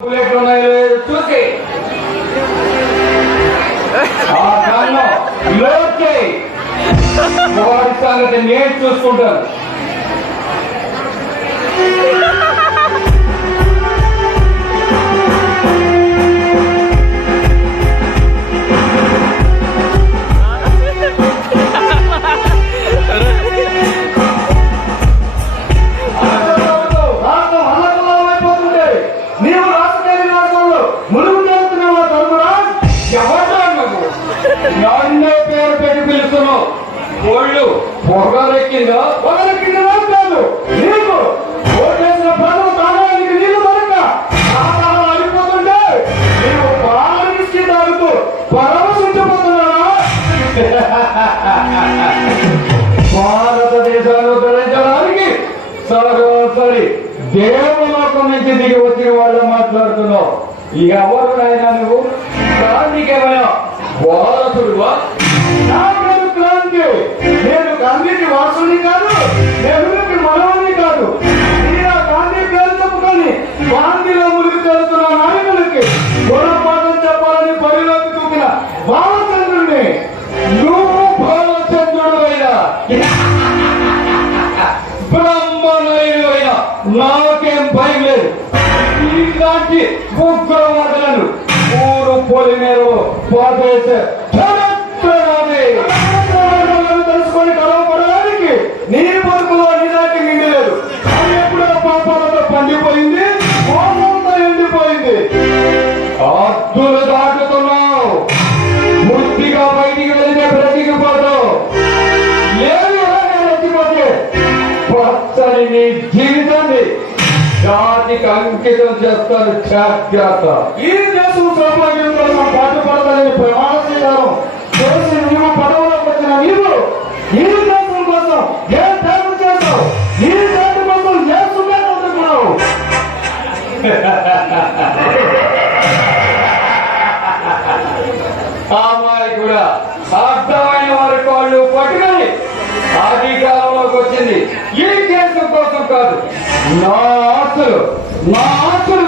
చూసి వాడి సంగతి నేను చూసుకుంటాను. నన్నే పేరు పెట్టి పిలుస్తున్నావు. ఒళ్ళు పొగరెక్కిందో పొగరెక్కిందో కాదు, నీకు ఓటేసిన ప్రజలు తాగడానికి నీళ్ళు దొరక అడిపోతుంటే నీవు పాలనిచ్చి తాగుతూ పరవశించిపోతున్నావా? భారతదేశాన్ని ఉద్ధరించడానికి సరాసరి దేవలోకం నుంచి దిగి వచ్చిన వాళ్ళు మాట్లాడుతున్నావు. ఎవరునైనా నువ్వు క్రాంతికేమైనా వారసుడువా? నా పేరు క్రాంతి. నేను గాంధీకి వారసుని కాదు, నెహ్రూకి మనవని కాదు. ఇలా గాంధీ పేరు చెప్పుకొని గాంధీలో మునిగి తెలుస్తున్న నాయకులకి గుణపాఠం చెప్పాలని పరిలోకి చూపిన బాలచంద్రుడిని నువ్వు బాలచంద్రుడు అయినా బ్రహ్మనాయుడు అయినా నాకేం భయం లేదు. ఇలాంటి ఉగ్రవాదులను ఊరు పొలి మీద పాటేసే తెలుసుకొని గర్వపడడానికి నీ బతుకులో నిజానికి నిండి లేదు. అది ఎప్పుడో పాపాలతో పండిపోయింది, మోసంతో ఎండిపోయింది. అద్దులు దాటుతున్నావు. బుద్ధిగా బయటికి వెళ్తే బ్రతికిపోతావు. ఏది ఎలాగే రెచ్చిపోతే పచ్చని నీ జీవితాన్ని జాతికి అంకితం చేస్తారు. జాగ్రత్త. ఈ దేశం సౌభాగ్యం కోసం పాటుపడతానని ప్రమాణ స్వీకారం చేసి నీవు పదవులకు వచ్చిన నీవు ఈ దేశం కోసం ఏ త్యాగం చేస్తావు? ఈ జాతి కోసం ఏ సుఖాన్ని అందుకున్నావు? అమ్మాయి కూడా అర్థమైన వారి కాళ్ళు పట్టుకొని అధికారంలోకి వచ్చింది. ఈ కేసు కోసం కాదు, నా ఆస్తులు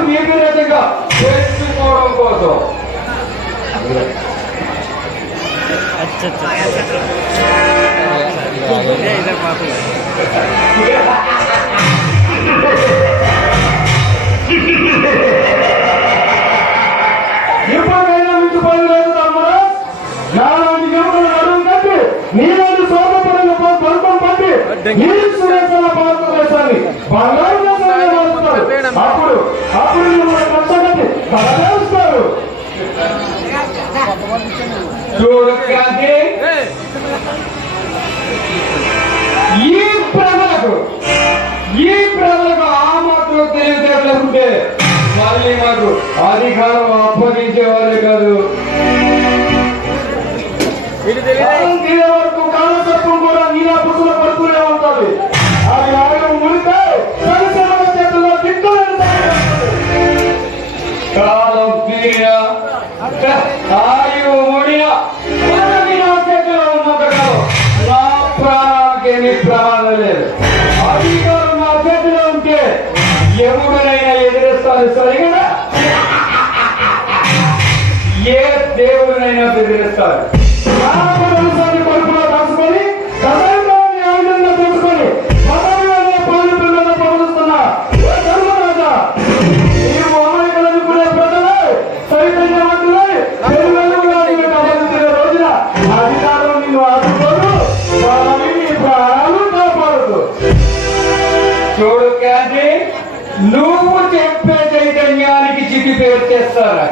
విపరీతంగా పెంచుకోవడం కోసం. ఇప్పటికైనా మించిపోయింది లేదు తమ్ముడు. నాలాంటి యువకులు నడుము కట్టి నీలాంటి సోదపరంగా పరుపం పట్టి ఈ సురేషాల భారతదేశాన్ని బంగారు దేశాన్ని మారుస్తారు. అప్పుడు నువ్వు కష్టపడి కలగేస్తారు. చూడు క్రాంతి, ఈ ప్రజలకు ఆ మాత్రం తెలివితేటలు ఉంటే మళ్ళీ మాకు అధికారం అప్పగించేవారే కాదు. వరకు కాలసర్పం కూడా నీలా పుట్టులో పడుతూనే ఉంటుంది. అది ఆరోగ్యం మునితే పరిశ్రమల చేతుల్లో దిక్కులేదు. కాలం తీరినా ఆయువు ముడినా నా చేతిలో ఉన్నంతకాలం నా ప్రాణానికేమీ ప్రమాదం లేదు. అధికారం నా చేతిలో ఉంటే ఎవరినైనా ఎదిరిస్తాను. సరిగా ఏ దేవుడినైనా బెదిరిస్తారు. కడుపులో రాసుకొని కథాన్ని ఆయుధంగా తెలుసుకొని పదవిలోనే పాలు పిల్లలు పవనిస్తున్నా ధర్మరాజా, నీవు అమాయకులనుకునే ప్రజలే చైతన్యవంతులై రోజున అధికారం నిన్ను ఆదుకోదు, నీ ప్రాణాలు కాపాడుతూ. చూడు క్యాంటీ, నువ్వు చెప్పే చైతన్యానికి చిటి పేరు చేస్తారా?